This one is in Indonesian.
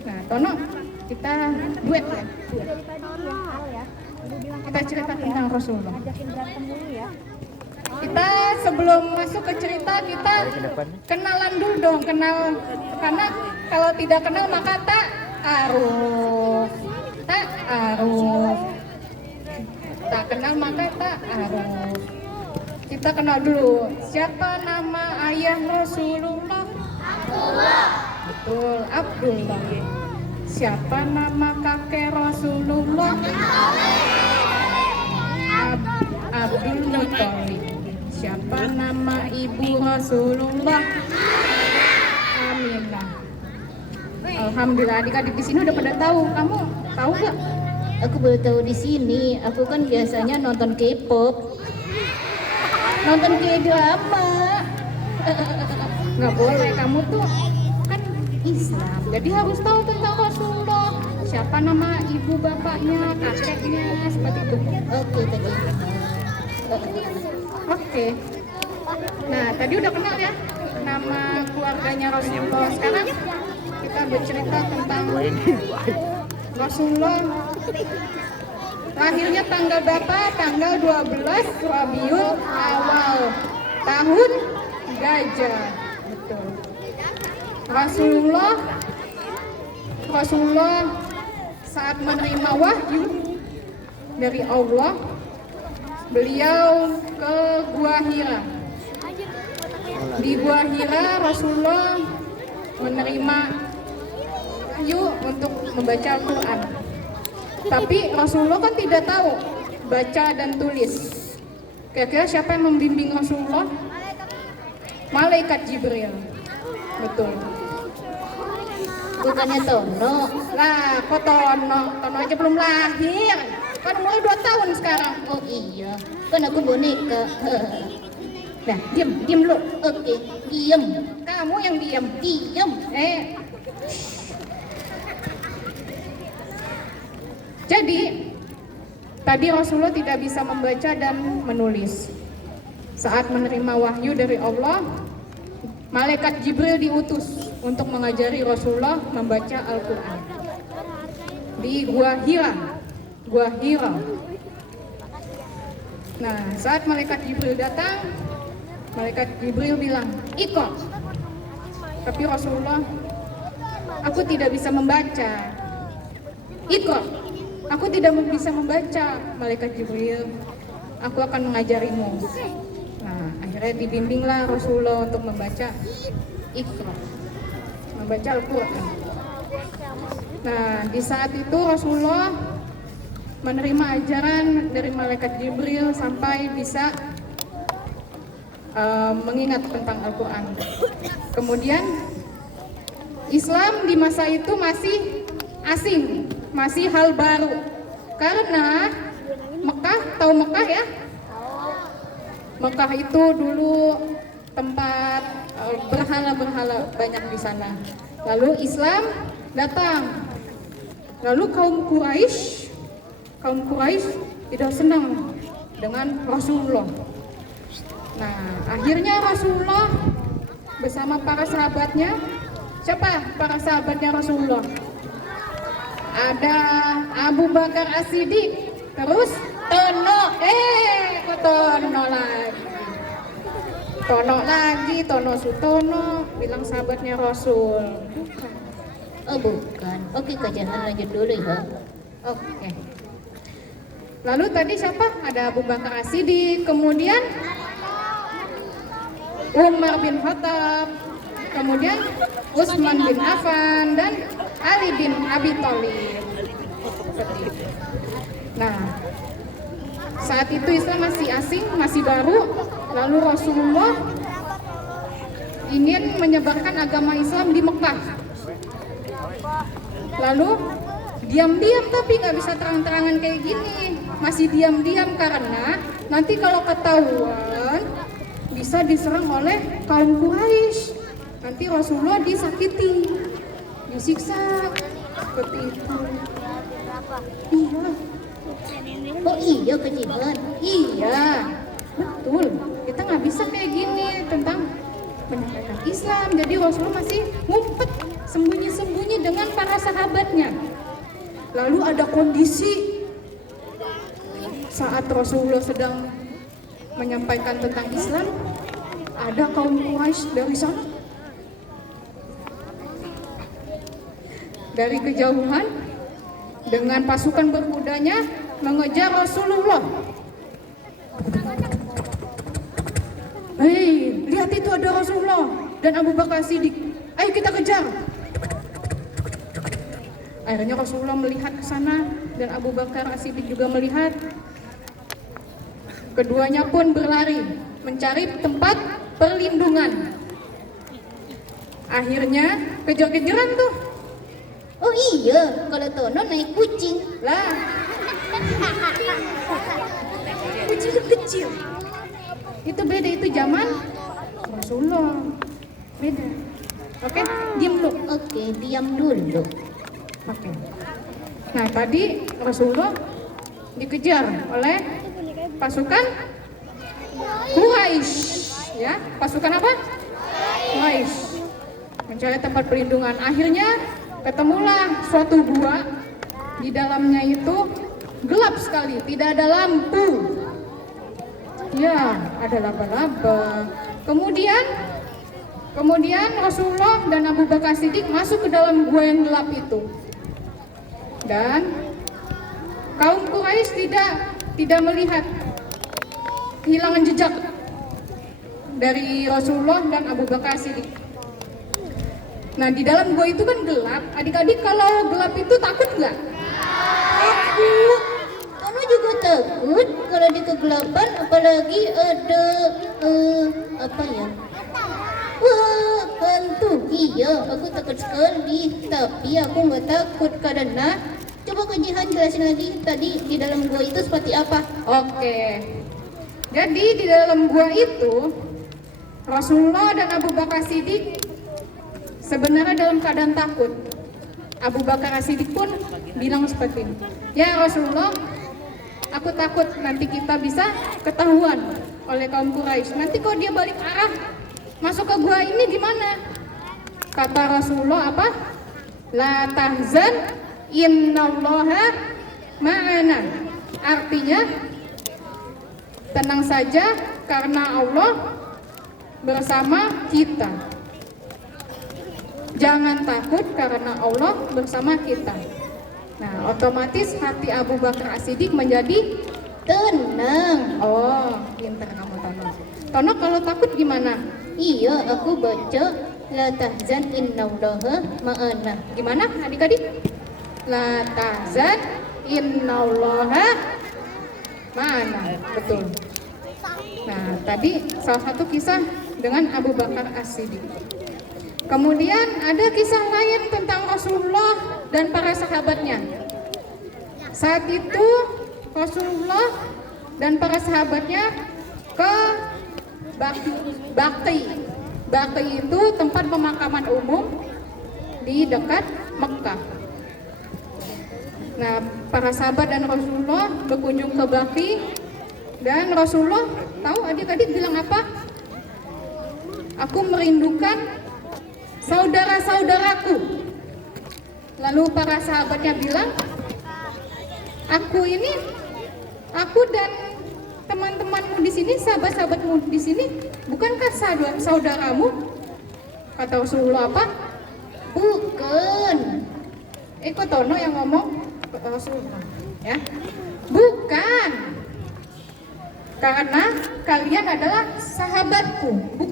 Nah, Tono, kita duet ya. Kita cerita tentang Rasulullah. Kita sebelum masuk ke cerita, kita kenalan dulu dong. Karena kalau tidak kenal maka tak aruf. Tak kenal maka tak aruf. Kita kenal dulu. Siapa nama ayah Rasulullah? Abdullah. Betul, Abdullah. Siapa nama kakek Rasulullah? Abdul Muthalib. Siapa nama ibu Rasulullah? Aminah. Alhamdulillah, adik-adik di sini udah pada tahu. Kamu tahu nggak? Aku baru tahu di sini. Aku kan biasanya nonton K-pop, nonton K-drama. Nggak boleh, kamu tuh kan Islam, jadi harus tahu tentang Rasulullah. Siapa nama ibu bapaknya, kakeknya, seperti itu. Oke, tadi. Oke. Nah, tadi udah kenal ya nama keluarganya Rasulullah. Sekarang kita bercerita tentang Rasulullah. Lahirnya tanggal berapa? Tanggal 12 Rabiul Awal, tahun Gajah. Betul. Rasulullah saat menerima wahyu dari Allah, beliau ke Gua Hira. Di Gua Hira Rasulullah menerima wahyu untuk membaca Al-Quran. Tapi Rasulullah kan tidak tahu baca dan tulis. Kira-kira siapa yang membimbing Rasulullah? Malaikat Jibril. Betul. Bukannya Tono. Lah, kok Tono? Tono aja belum lahir. Kan umur 2 tahun sekarang. Oh iya, kan aku boneka. Nah, diam lu. Oke, diem. Kamu yang diam. Diem. Jadi, tadi Rasulullah tidak bisa membaca dan menulis. Saat menerima wahyu dari Allah, Malaikat Jibril diutus untuk mengajari Rasulullah membaca Al-Quran di Gua Hira. Nah, saat Malaikat Jibril datang, Malaikat Jibril bilang, "Iqra." Tapi Rasulullah, "Aku tidak bisa membaca." "Iqra." "Aku tidak bisa membaca." Malaikat Jibril, "Aku akan mengajarimu." Nah, akhirnya dibimbinglah Rasulullah untuk membaca Iqra, membaca Al-Quran. Nah, di saat itu Rasulullah menerima ajaran dari Malaikat Jibril sampai bisa mengingat tentang Al-Quran. Kemudian Islam di masa itu masih asing, masih hal baru. Karena Mekah, tahu Mekah ya? Mekah itu dulu tempat berhala-berhala banyak di sana. Lalu Islam datang. Lalu kaum Quraisy tidak senang dengan Rasulullah. Nah, akhirnya Rasulullah bersama para sahabatnya, siapa para sahabatnya Rasulullah? Ada Abu Bakar As-Siddiq, terus Tono, kok Tono Sutono bilang sahabatnya Rasul. Oh bukan. Oke, jangan lanjut dulu ya. Oke. Lalu tadi siapa? Ada Abu Bakar As-Siddiq, kemudian Umar bin Khattab, kemudian Utsman bin Affan dan Ali bin Abi Thalib. Seperti itu. Nah, saat itu Islam masih asing, masih baru. Lalu Rasulullah ingin menyebarkan agama Islam di Mekah. Lalu diam-diam, tapi nggak bisa terang-terangan kayak gini. Masih diam-diam karena nanti kalau ketahuan bisa diserang oleh kaum Quraisy. Nanti Rasulullah disakiti, disiksa, seperti itu. Iya. Oh iya, kejiban. Iya, betul. Kita nggak bisa kayak gini tentang menyampaikan Islam. Jadi Rasulullah masih ngumpet, sembunyi-sembunyi sahabatnya. Lalu ada kondisi saat Rasulullah sedang menyampaikan tentang Islam, ada kaum Quraisy dari sana, dari kejauhan dengan pasukan berkudanya mengejar Rasulullah. Hei, lihat itu ada Rasulullah dan Abu Bakar Siddiq. Ayo kita kejar. Akhirnya Rasulullah melihat ke sana dan Abu Bakar Siddiq juga melihat. Keduanya pun berlari mencari tempat perlindungan. Akhirnya kejar-kejaran tuh. Oh iya, kalau Tono naik kucing. Lah, kucing kecil. Itu beda, itu zaman Rasulullah. Beda. Oke, diam dulu. Oke, diam dulu. Oke. Nah, tadi Rasulullah dikejar oleh pasukan Quraisy, ya. Pasukan apa? Quraisy. Mencari tempat perlindungan. Akhirnya ketemulah suatu gua. Di dalamnya itu gelap sekali, tidak ada lampu. Ya, ada laba-laba. Kemudian Rasulullah dan Abu Bakar Siddiq masuk ke dalam gua yang gelap itu. Dan kaum Quraisy tidak melihat kehilangan jejak dari Rasulullah dan Abu Bakar Siddiq. Nah, di dalam gua itu kan gelap. Adik-adik kalau gelap itu takut nggak? Takut. Tono juga takut kalau di kegelapan, apalagi ada apa ya? Wah, hantu. Iya, aku takut sekali. Tapi aku nggak takut karena coba Kak Jihan jelasin lagi tadi di dalam gua itu seperti apa? Oke. Jadi di dalam gua itu Rasulullah dan Abu Bakar Siddiq sebenarnya dalam keadaan takut. Abu Bakar Siddiq pun bilang seperti ini. Ya Rasulullah, aku takut nanti kita bisa ketahuan oleh kaum Quraisy. Nanti kalau dia balik arah masuk ke gua ini gimana? Kata Rasulullah apa? La tahzan innallaha ma'ana. Artinya tenang saja karena Allah bersama kita. Jangan takut karena Allah bersama kita. Nah, otomatis hati Abu Bakar Siddiq menjadi Tenang. oh, pintar kamu Tono. Tono kalau takut gimana? Iya, aku baca la tahzan innallaha ma'ana. Gimana adik-adik? La tahzan innallaha ma'ana. Betul. Nah, tadi salah satu kisah dengan Abu Bakar As-Siddiq. Kemudian ada kisah lain tentang Rasulullah dan para sahabatnya. Saat itu Rasulullah dan para sahabatnya ke Baqi. Baqi itu tempat pemakaman umum di dekat Mekah. Nah, para sahabat dan Rasulullah berkunjung ke Baqi dan Rasulullah tahu adik-adik bilang apa? Aku merindukan saudara-saudaraku. Lalu para sahabatnya bilang, aku dan teman-temanmu di sini, sahabat-sahabatmu di sini, bukankah saudaramu? Kata Rasulullah apa? Bukan. Kok Tono yang ngomong? Rasulullah, ya? Bukan. Karena kalian adalah sahabatku.